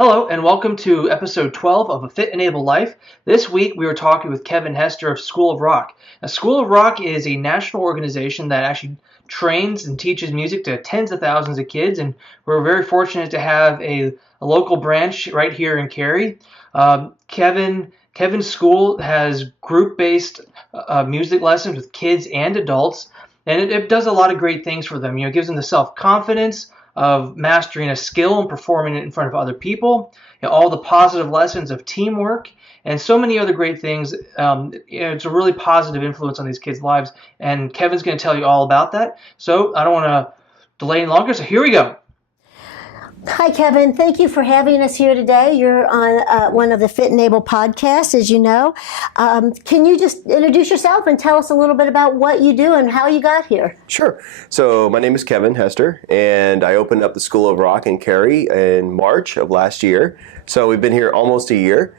Hello, and welcome to episode 12 of A Fit and Able Life. This week we were talking with Kevan Hester of School of Rock. Now, School of Rock is a national organization that actually trains and teaches music to tens of thousands of kids, and we're very fortunate to have a local branch right here in Cary. Kevin's school has group-based music lessons with kids and adults, and it does a lot of great things for them. It gives them the self-confidence of mastering a skill and performing it in front of other people, all the positive lessons of teamwork, and so many other great things. It's a really positive influence on these kids' lives, and Kevin's going to tell you all about that. So I don't want to delay any longer, so here we go. Hi, Kevan. Thank you for having us here today. You're on one of the Fit and Able podcasts, as you know. Can you just introduce yourself and tell us a little bit about what you do and how you got here? Sure. So my name is Kevan Hester, and I opened up the School of Rock in Cary in March of last year. So we've been here almost a year.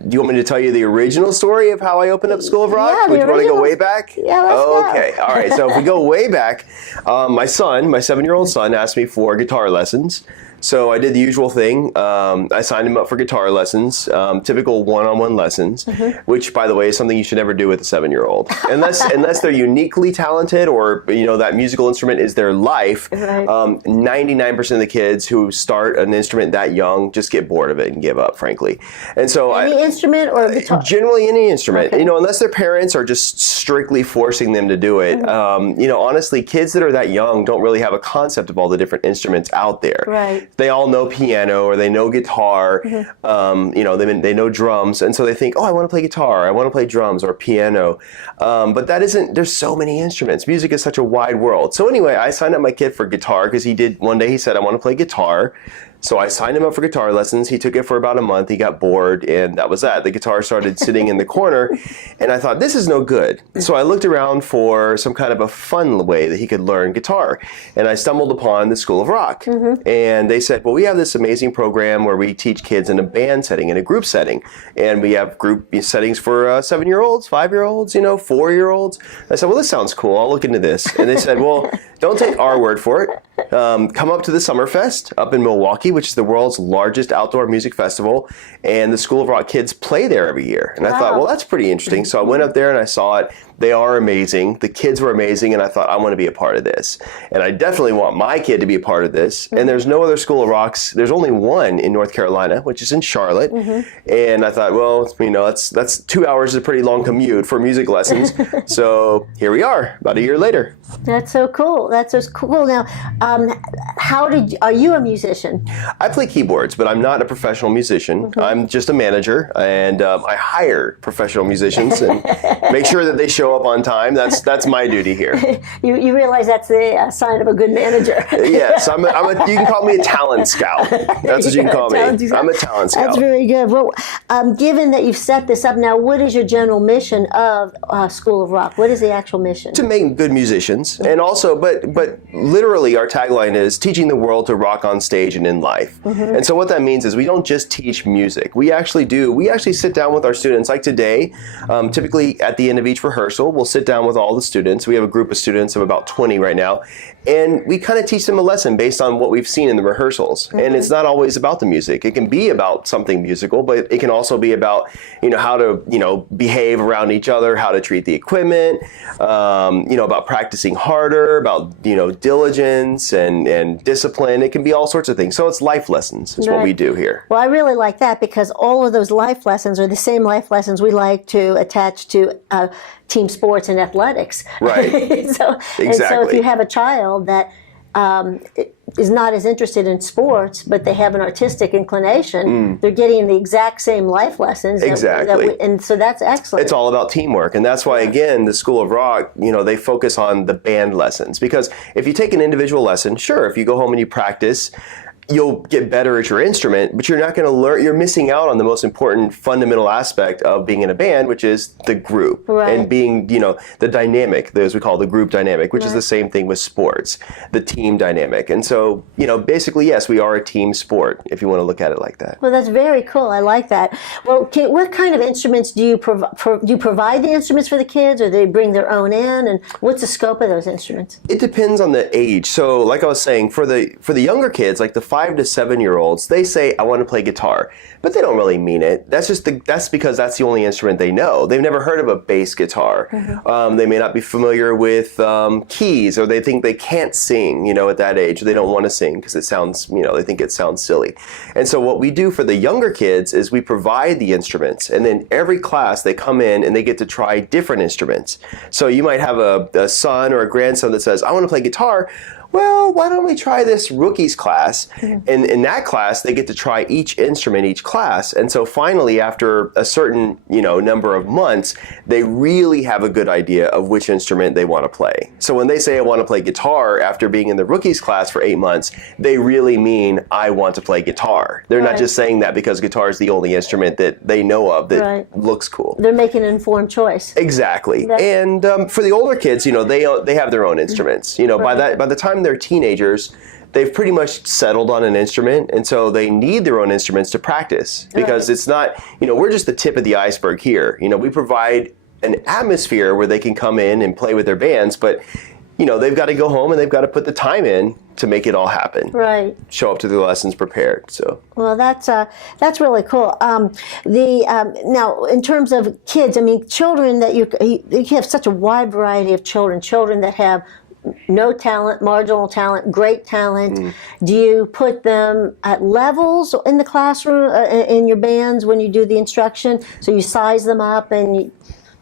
Do you want me to tell you the original story of how I opened up School of Rock? Yeah, Would you want to go way back? Yeah, let's go. Okay. All right. So if we go way back, my 7-year-old son asked me for guitar lessons. So I did the usual thing. I signed him up for guitar lessons, typical one-on-one lessons, which, by the way, is something you should never do with a 7-year-old, unless they're uniquely talented or that musical instrument is their life. Right. 99% of the kids who start an instrument that young just get bored of it and give up, frankly. And so any instrument or guitar? Generally, any instrument. Okay. Unless their parents are just strictly forcing them to do it. Honestly, kids that are that young don't really have a concept of all the different instruments out there. Right. They all know piano or they know guitar, they know drums, and so they think, oh, I want to play guitar, I want to play drums or piano, but that isn't, there's so many instruments. Music is such a wide world. So anyway, I signed up my kid for guitar because one day he said, I want to play guitar. So I signed him up for guitar lessons. He took it for about a month. He got bored, and that was that. The guitar started sitting in the corner, and I thought, this is no good. So I looked around for some kind of a fun way that he could learn guitar, and I stumbled upon the School of Rock. And they said, well, we have this amazing program where we teach kids in a band setting, in a group setting, and we have group settings for 7-year-olds, 5-year-olds, 4-year-olds. I said, well, this sounds cool. I'll look into this. And they said, well, don't take our word for it. Come up to the Summerfest up in Milwaukee, which is the world's largest outdoor music festival, and the School of Rock kids play there every year. And I thought, well, that's pretty interesting. So I went up there and I saw it. They are amazing. The kids were amazing, and I thought, I want to be a part of this. And I definitely want my kid to be a part of this. And there's no other School of Rocks. There's only one in North Carolina, which is in Charlotte. And I thought, well, that's 2 hours is a pretty long commute for music lessons. So here we are, about a year later. That's so cool. That's so cool. Now, are you a musician? I play keyboards, but I'm not a professional musician. I'm just a manager, and I hire professional musicians and make sure that they show up on time. That's my duty here. You realize that's the sign of a good manager. Yes, you can call me a talent scout. That's what you can call me. I'm a talent scout. That's very good. Well, given that you've set this up now, what is your general mission of School of Rock? What is the actual mission? To make good musicians, and also, but literally, our tagline is teaching the world to rock on stage and in life. And so what that means is we don't just teach music. We actually sit down with our students, like today, typically at the end of each rehearsal, we'll sit down with all the students. We have a group of students of about 20 right now, and we kind of teach them a lesson based on what we've seen in the rehearsals. And it's not always about the music. It can be about something musical, but it can also be about, how to, behave around each other, how to treat the equipment, about practicing harder, about, diligence and discipline. It can be all sorts of things. So it's life lessons is what we do here. Well, I really like that because all of those life lessons are the same life lessons we like to attach to team sports and athletics. Right. Exactly. And so if you have a child that is not as interested in sports, but they have an artistic inclination, they're getting the exact same life lessons. Exactly. And so that's excellent. It's all about teamwork. And that's why, again, the School of Rock, they focus on the band lessons. Because if you take an individual lesson, sure, if you go home and you practice, you'll get better at your instrument, but you're not going to learn, you're missing out on the most important fundamental aspect of being in a band, which is the group. Right. And being, the dynamic, as we call the group dynamic, which is the same thing with sports, the team dynamic. And so, basically, yes, we are a team sport, if you want to look at it like that. Well, that's very cool. I like that. Well, what kind of instruments do you provide? Do you provide the instruments for the kids, or do they bring their own in? And what's the scope of those instruments? It depends on the age. So, like I was saying, for the younger kids, like the 5 to 7-year-olds, they say, I want to play guitar, but they don't really mean it. That's because that's the only instrument they know. They've never heard of a bass guitar. They may not be familiar with keys, or they think they can't sing, at that age. They don't want to sing because it sounds, they think it sounds silly. And so what we do for the younger kids is we provide the instruments, and then every class they come in and they get to try different instruments. So you might have a son or a grandson that says, I want to play guitar. Well, why don't we try this rookies class? And in that class, they get to try each instrument, each class. And so finally, after a certain, number of months, they really have a good idea of which instrument they want to play. So when they say, I want to play guitar after being in the rookies class for 8 months, they really mean, I want to play guitar. They're not just saying that because guitar is the only instrument that they know of that looks cool. They're making an informed choice. Exactly. And for the older kids, they have their own instruments. By the time they're teenagers, they've pretty much settled on an instrument, and so they need their own instruments to practice, because it's not, we're just the tip of the iceberg here. We provide an atmosphere where they can come in and play with their bands, but they've got to go home and they've got to put the time in to make it all happen. Right. Show up to the lessons prepared. So. Well, that's really cool. Now, in terms of kids, children that you have such a wide variety of children that have no talent, marginal talent, great talent. Do you put them at levels in the classroom, in your bands when you do the instruction? So you size them up and...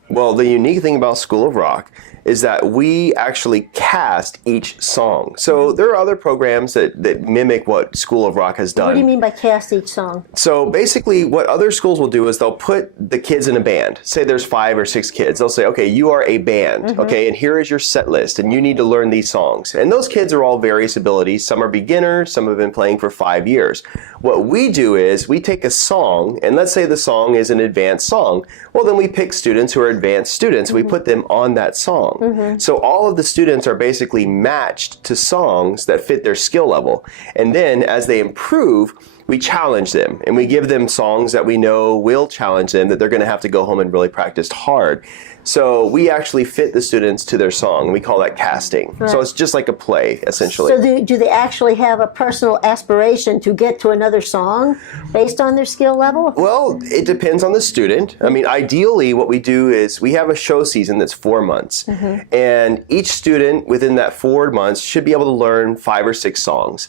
Well, the unique thing about School of Rock is that we actually cast each song. So there are other programs that mimic what School of Rock has done. What do you mean by cast each song? So basically what other schools will do is they'll put the kids in a band. Say there's 5 or 6 kids. They'll say, okay, you are a band, okay, and here is your set list, and you need to learn these songs. And those kids are all various abilities. Some are beginners, some have been playing for 5 years. What we do is we take a song, and let's say the song is an advanced song. Well, then we pick students who are advanced students, and we put them on that song. So all of the students are basically matched to songs that fit their skill level. And then as they improve, we challenge them, and we give them songs that we know will challenge them, that they're going to have to go home and really practice hard. So we actually fit the students to their song. We call that casting. So it's just like a play, essentially. So do they actually have a personal aspiration to get to another song based on their skill level? Well, it depends on the student. Ideally, what we do is we have a show season that's 4 months. And each student within that 4 months should be able to learn 5 or 6 songs.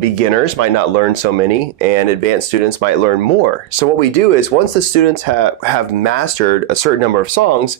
Beginners might not learn so many, and advanced students might learn more. So what we do is once the students have mastered a certain number of songs,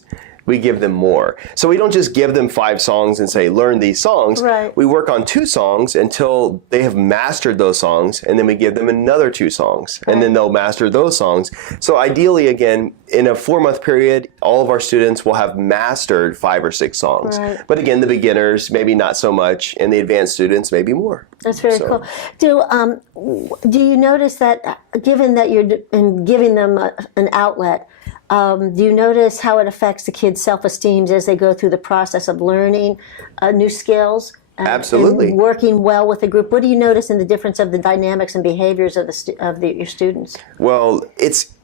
we give them more. So we don't just give them 5 songs and say, learn these songs. We work on 2 songs until they have mastered those songs, and then we give them another 2 songs, and then they'll master those songs. So ideally, again, in a 4-month period, all of our students will have mastered 5 or 6 songs. But again, the beginners, maybe not so much, and the advanced students, maybe more. That's very cool. Do you notice that, given that you're giving them an outlet, do you notice how it affects the kids' self-esteem as they go through the process of learning new skills? Absolutely. And working well with a group? What do you notice in the difference of the dynamics and behaviors of your students? Well, it's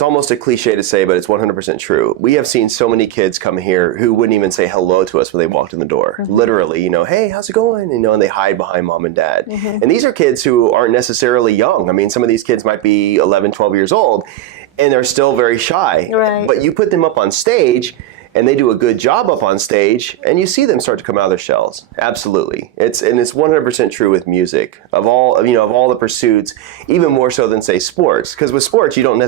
almost a cliche to say, but it's 100% true. We have seen so many kids come here who wouldn't even say hello to us when they walked in the door. Literally, hey, how's it going? And they hide behind mom and dad. And these are kids who aren't necessarily young. Some of these kids might be 11, 12 years old, and they're still very shy. But you put them up on stage, and they do a good job up on stage, and you see them start to come out of their shells. Absolutely. It's 100% true with music. Of all the pursuits, even more so than, say, sports. Because with sports, you don't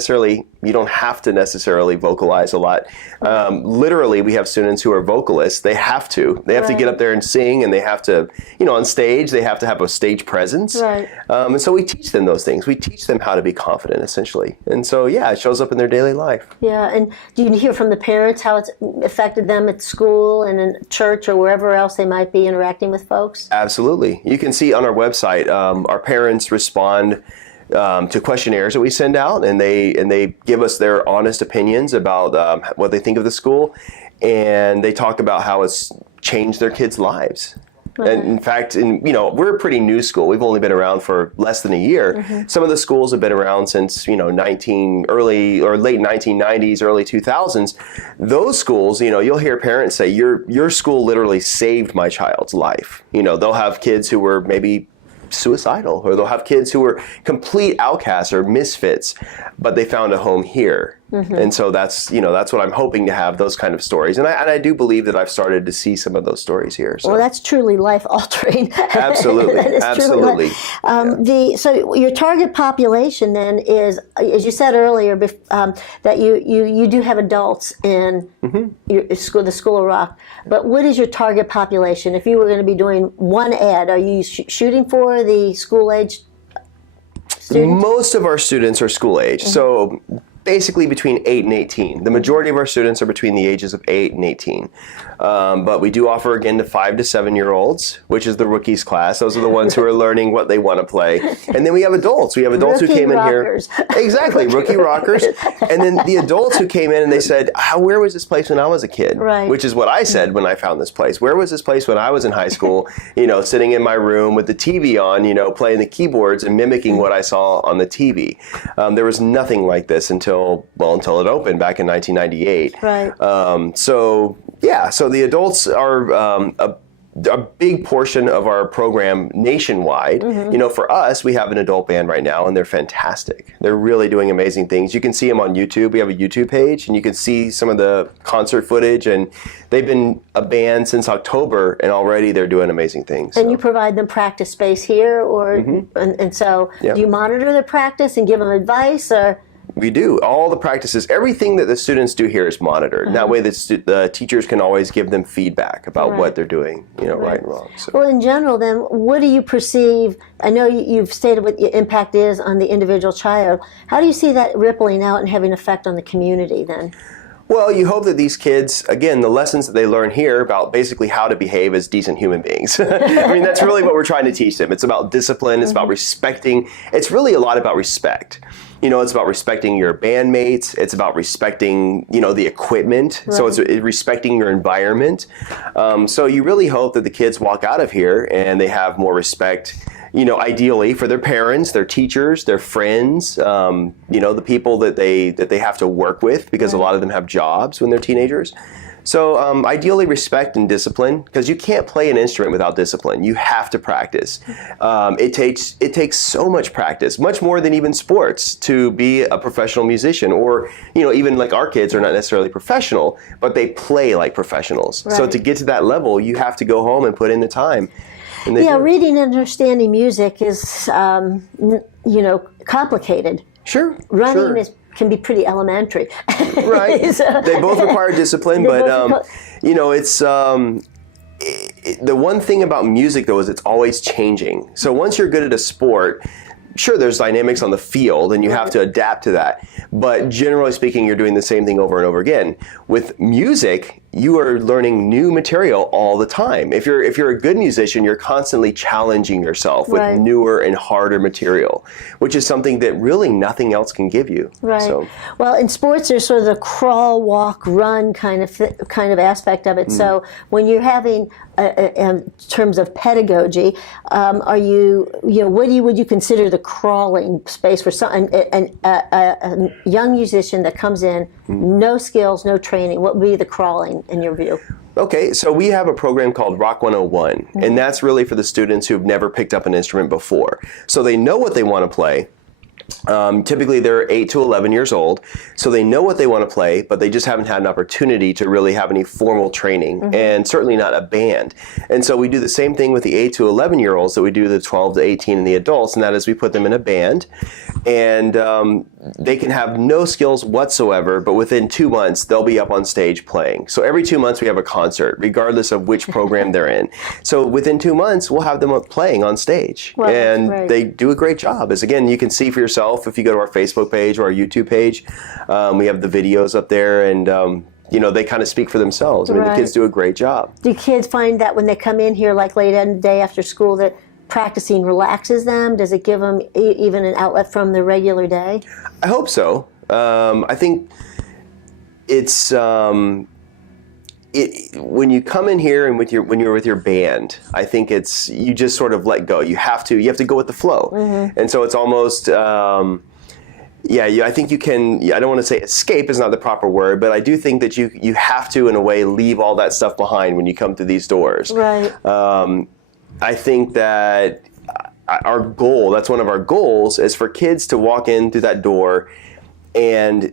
have to necessarily vocalize a lot. Literally, we have students who are vocalists. They have to. They have to get up there and sing, and they have to, on stage, they have to have a stage presence. And so we teach them those things. We teach them how to be confident, essentially. And so, yeah, it shows up in their daily life. Yeah, and do you hear from the parents how it's affected them at school and in church or wherever else they might be interacting with folks? Absolutely. You can see on our website, our parents respond to questionnaires that we send out, and they give us their honest opinions about what they think of the school, and they talk about how it's changed their kids' lives. And in fact, we're a pretty new school. We've only been around for less than a year. Some of the schools have been around since, late 1990s, early 2000s. Those schools, you'll hear parents say, your school literally saved my child's life. They'll have kids who were maybe suicidal, or they'll have kids who are complete outcasts or misfits, but they found a home here. And so that's what I'm hoping to have, those kind of stories. And I do believe that I've started to see some of those stories here. So. Well, that's truly life altering. Absolutely. Absolutely. So your target population then is, as you said earlier, that you do have adults in the School of Rock. But what is your target population? If you were going to be doing one ad, are you shooting for the school age students? Most of our students are school age. So basically between 8 and 18. The majority of our students are between the ages of 8 and 18. But we do offer, again, to 5 to 7-year-olds, which is the rookies class. Those are the ones who are learning what they want to play. And then we have adults. We have adults who came rockers. in here. Exactly, rookie rockers. And then the adults who came in and they said, where was this place when I was a kid? Right. Which is what I said when I found this place. Where was this place when I was in high school, sitting in my room with the TV on, playing the keyboards and mimicking what I saw on the TV. There was nothing like this until it opened back in 1998. Right. So the adults are a big portion of our program nationwide. For us, we have an adult band right now, and they're fantastic. They're really doing amazing things. You can see them on YouTube. We have a YouTube page, and you can see some of the concert footage, and they've been a band since October, and already they're doing amazing things. And you provide them practice space here, or and so do you monitor their practice and give them advice, or? We do. All the practices, everything that the students do here is monitored. That way the teachers can always give them feedback about what they're doing, right and wrong. So. Well, in general, then, what do you perceive? I know you've stated what the impact is on the individual child. How do you see that rippling out and having an effect on the community then? Well, you hope that these kids, again, the lessons that they learn here about basically how to behave as decent human beings. I mean, that's really what we're trying to teach them. It's about discipline. It's about respecting. It's really a lot about respect. It's about respecting your bandmates. It's about respecting, the equipment. Right. So it's respecting your environment. So you really hope that the kids walk out of here and they have more respect, ideally for their parents, their teachers, their friends, the people that they have to work with, because a lot of them have jobs when they're teenagers. So ideally respect and discipline, because you can't play an instrument without discipline. You have to practice. It takes so much practice, much more than even sports, to be a professional musician, or even like our kids are not necessarily professional, but they play like professionals. Right. So to get to that level, you have to go home and put in the time. Reading and understanding music is complicated. Sure. Running can be pretty elementary. Right. So, they both require discipline, but it's the one thing about music though is it's always changing. So once you're good at a sport, sure, there's dynamics on the field and you have to adapt to that. But generally speaking, you're doing the same thing over and over again. With music, you are learning new material all the time. If you're a good musician, you're constantly challenging yourself with newer and harder material, which is something that really nothing else can give you. Right. So. Well, in sports, there's sort of the crawl, walk, run kind of aspect of it. So when you're having, in terms of pedagogy, are you would you consider the crawling space for a young musician that comes in, no skills, no training? What would be the crawling in your view? Okay, so we have a program called Rock 101, and that's really for the students who've never picked up an instrument before. So they know what they want to play. Typically they're 8 to 11 years old, so they know what they want to play, but they just haven't had an opportunity to really have any formal training, and certainly not a band. And so we do the same thing with the 8 to 11 year olds that we do the 12 to 18 and the adults, and that is we put them in a band, and they can have no skills whatsoever, but within 2 months they'll be up on stage playing. So every 2 months we have a concert, regardless of which program they're in. So within 2 months we'll have them up playing on stage, and they do a great job. As again, you can see for yourself if you go to our Facebook page or our YouTube page. We have the videos up there, and they kind of speak for themselves. I mean, the kids do a great job. Do kids find that when they come in here, like late in the day after school, that practicing relaxes them? Does it give them even an outlet from their regular day? I hope so. I think it's when you come in here and when you're with your band, I think it's you just sort of let go. You have to go with the flow, and so it's almost. I think you can. I don't want to say escape is not the proper word, but I do think that you have to, in a way, leave all that stuff behind when you come through these doors. Right. I think that our goal, that's one of our goals, is for kids to walk in through that door and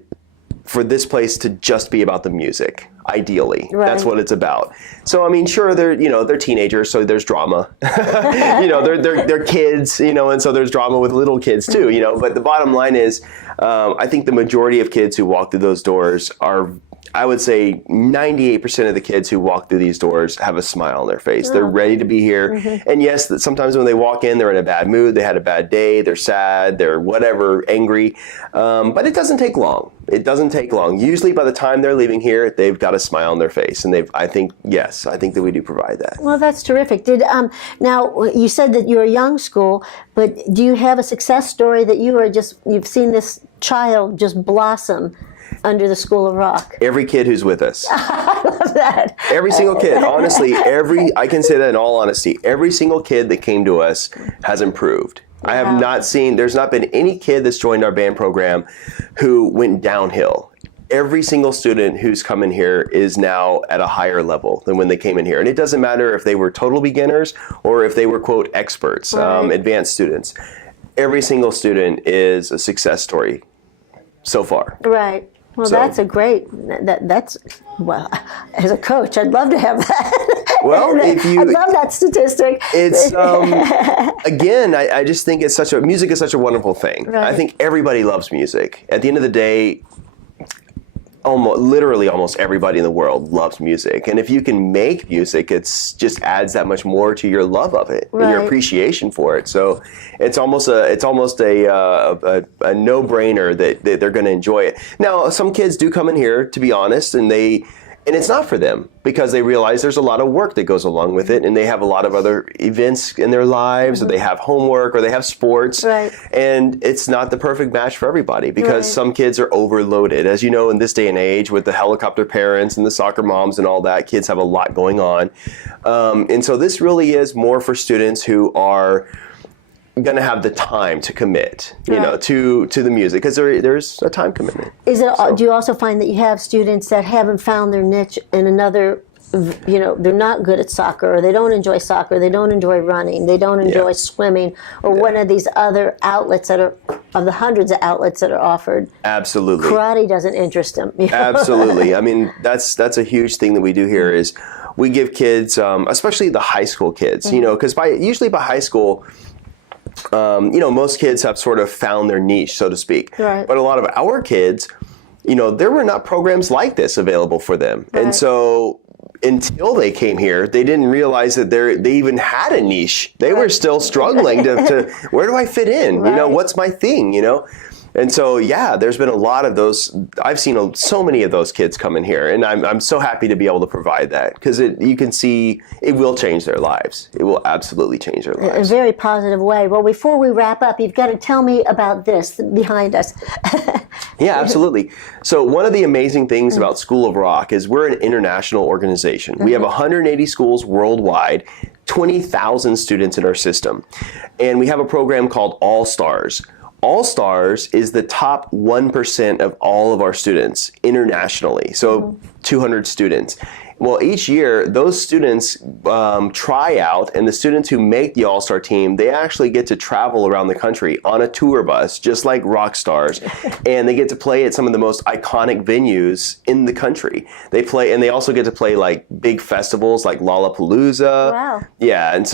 for this place to just be about the music. Ideally, that's what it's about. So I mean, sure, they're teenagers, so there's drama. They're kids, and so there's drama with little kids too. But the bottom line is, I think the majority of kids who walk through those doors are, I would say 98% of the kids who walk through these doors have a smile on their face. They're ready to be here. And yes, sometimes when they walk in, they're in a bad mood. They had a bad day. They're sad. They're whatever, angry. But it doesn't take long. It doesn't take long. Usually by the time they're leaving here, they've got a smile on their face. And I think that we do provide that. Well, that's terrific. Now, you said that you're a young school, but do you have a success story that you've seen this child just blossom under the School of Rock? Every kid who's with us. I love that. Every single kid. Honestly, I can say that in all honesty. Every single kid that came to us has improved. I have not seen, there's not been any kid that's joined our band program who went downhill. Every single student who's come in here is now at a higher level than when they came in here. And it doesn't matter if they were total beginners or if they were, quote, experts, advanced students. Every single student is a success story so far. Right. Well, that's a great, well, as a coach, I'd love to have that. Well, I love that statistic. It's, again, I just think music is such a wonderful thing. Right. I think everybody loves music. At the end of the day, literally almost everybody in the world loves music. And if you can make music, it's just adds that much more to your love of it and your appreciation for it. So it's almost a no-brainer that they're going to enjoy it. Now, some kids do come in here, to be honest, and it's not for them because they realize there's a lot of work that goes along with it, and they have a lot of other events in their lives, or they have homework, or they have sports, and it's not the perfect match for everybody because some kids are overloaded. As you know, in this day and age, with the helicopter parents and the soccer moms and all that, kids have a lot going on, and so this really is more for students who are going to have the time to commit, to the music, because there's a time commitment. Do you also find that you have students that haven't found their niche in another, they're not good at soccer, or they don't enjoy soccer, they don't enjoy running, they don't enjoy swimming, or one of these other outlets of the hundreds of outlets that are offered? Absolutely. Karate doesn't interest them. Absolutely. I mean, that's a huge thing that we do here is we give kids, especially the high school kids, because usually by high school, most kids have sort of found their niche, so to speak. Right. But a lot of our kids, there were not programs like this available for them. Right. And so until they came here, they didn't realize that they even had a niche. They were still struggling to where do I fit in? Right. What's my thing? And so, there's been a lot of those. I've seen so many of those kids come in here, and I'm so happy to be able to provide that because you can see it will change their lives. It will absolutely change their lives. In a very positive way. Well, before we wrap up, you've got to tell me about this behind us. Yeah, absolutely. So one of the amazing things about School of Rock is we're an international organization. We have 180 schools worldwide, 20,000 students in our system, and we have a program called All Stars. All Stars is the top 1% of all of our students internationally, so 200 students. Well, each year, those students try out, and the students who make the All-Star team, they actually get to travel around the country on a tour bus, just like rock stars, and they get to play at some of the most iconic venues in the country. They play, and they also get to play like big festivals like Lollapalooza. Wow. Yeah, and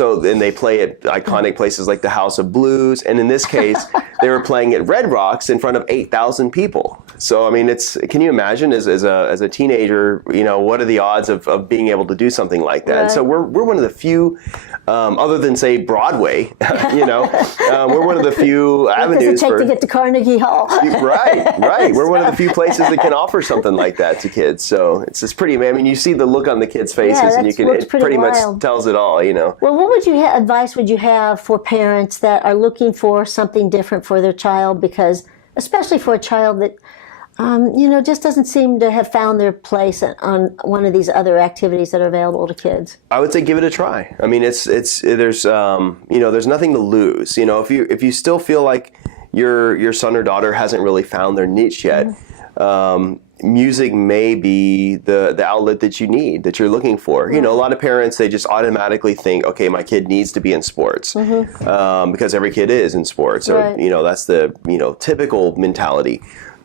they play at iconic places like the House of Blues, and in this case, they were playing at Red Rocks in front of 8,000 people. So, I mean, can you imagine as a teenager, what are the odds of being able to do something like that? Right. And so we're one of the few, other than say Broadway, we're one of the few avenues to get to Carnegie Hall. Right. We're one of the few places that can offer something like that to kids. So it's pretty. I mean, you see the look on the kids' faces, and it pretty much tells it all. Well, what advice would you have for parents that are looking for something different for their child? Because especially for a child that just doesn't seem to have found their place on one of these other activities that are available to kids. I would say give it a try. I mean, there's nothing to lose. If you still feel like your son or daughter hasn't really found their niche yet, music may be the outlet that you need, that you're looking for. You know, a lot of parents, they just automatically think, okay, my kid needs to be in sports because every kid is in sports. Or, you know, that's the, you know, typical mentality.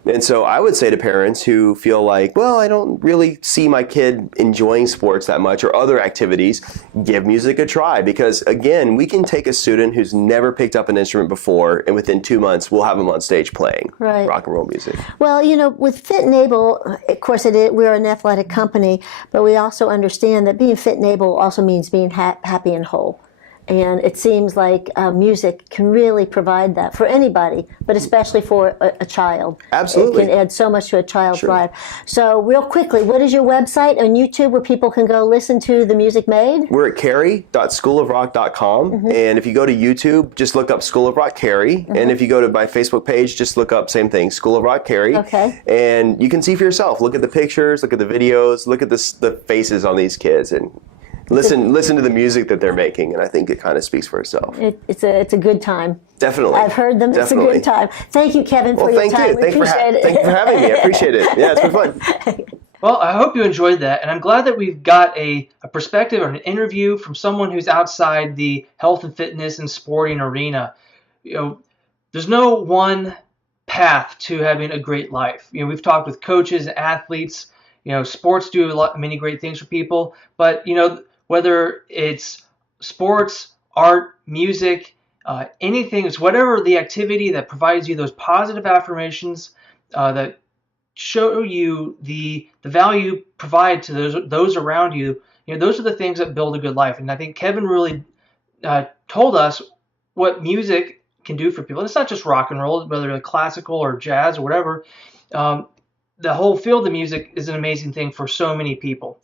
And so I would say to parents who feel like, well, I don't really see my kid enjoying sports that much or other activities, give music a try. Because again, we can take a student who's never picked up an instrument before, and within 2 months, we'll have them on stage playing rock and roll music. Well, you know, with Fit and Able, of course, we're an athletic company, but we also understand that being fit and able also means being happy and whole. And it seems like music can really provide that for anybody, but especially for a child. Absolutely. It can add so much to a child's life. So real quickly, what is your website on YouTube where people can go listen to the music made? We're at cary.schoolofrock.com. And if you go to YouTube, just look up School of Rock Cary. And if you go to my Facebook page, just look up same thing, School of Rock Cary. And you can see for yourself. Look at the pictures, look at the videos, look at the faces on these kids, and listen to the music that they're making, and I think it kind of speaks for itself. It's a good time. Definitely. I've heard them. Definitely. It's a good time. Thank you, Kevin, for your time. Thank you for having me. I appreciate it. Yeah, it's been fun. Well, I hope you enjoyed that, and I'm glad that we've got a perspective or an interview from someone who's outside the health and fitness and sporting arena. You know, there's no one path to having a great life. You know, we've talked with coaches, athletes. You know, sports do many great things for people, but you know, whether it's sports, art, music, anything, it's whatever the activity that provides you those positive affirmations that show you the value provide to those around you. You know, those are the things that build a good life. And I think Kevin really told us what music can do for people. And it's not just rock and roll, whether it's classical or jazz or whatever. The whole field of music is an amazing thing for so many people.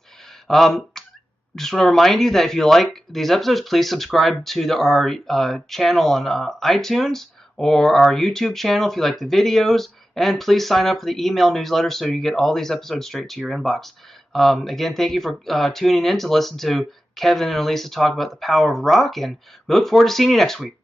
Just want to remind you that if you like these episodes, please subscribe to our channel on iTunes or our YouTube channel if you like the videos. And please sign up for the email newsletter so you get all these episodes straight to your inbox. Again, thank you for tuning in to listen to Kevin and Elisa talk about the power of rock. And we look forward to seeing you next week.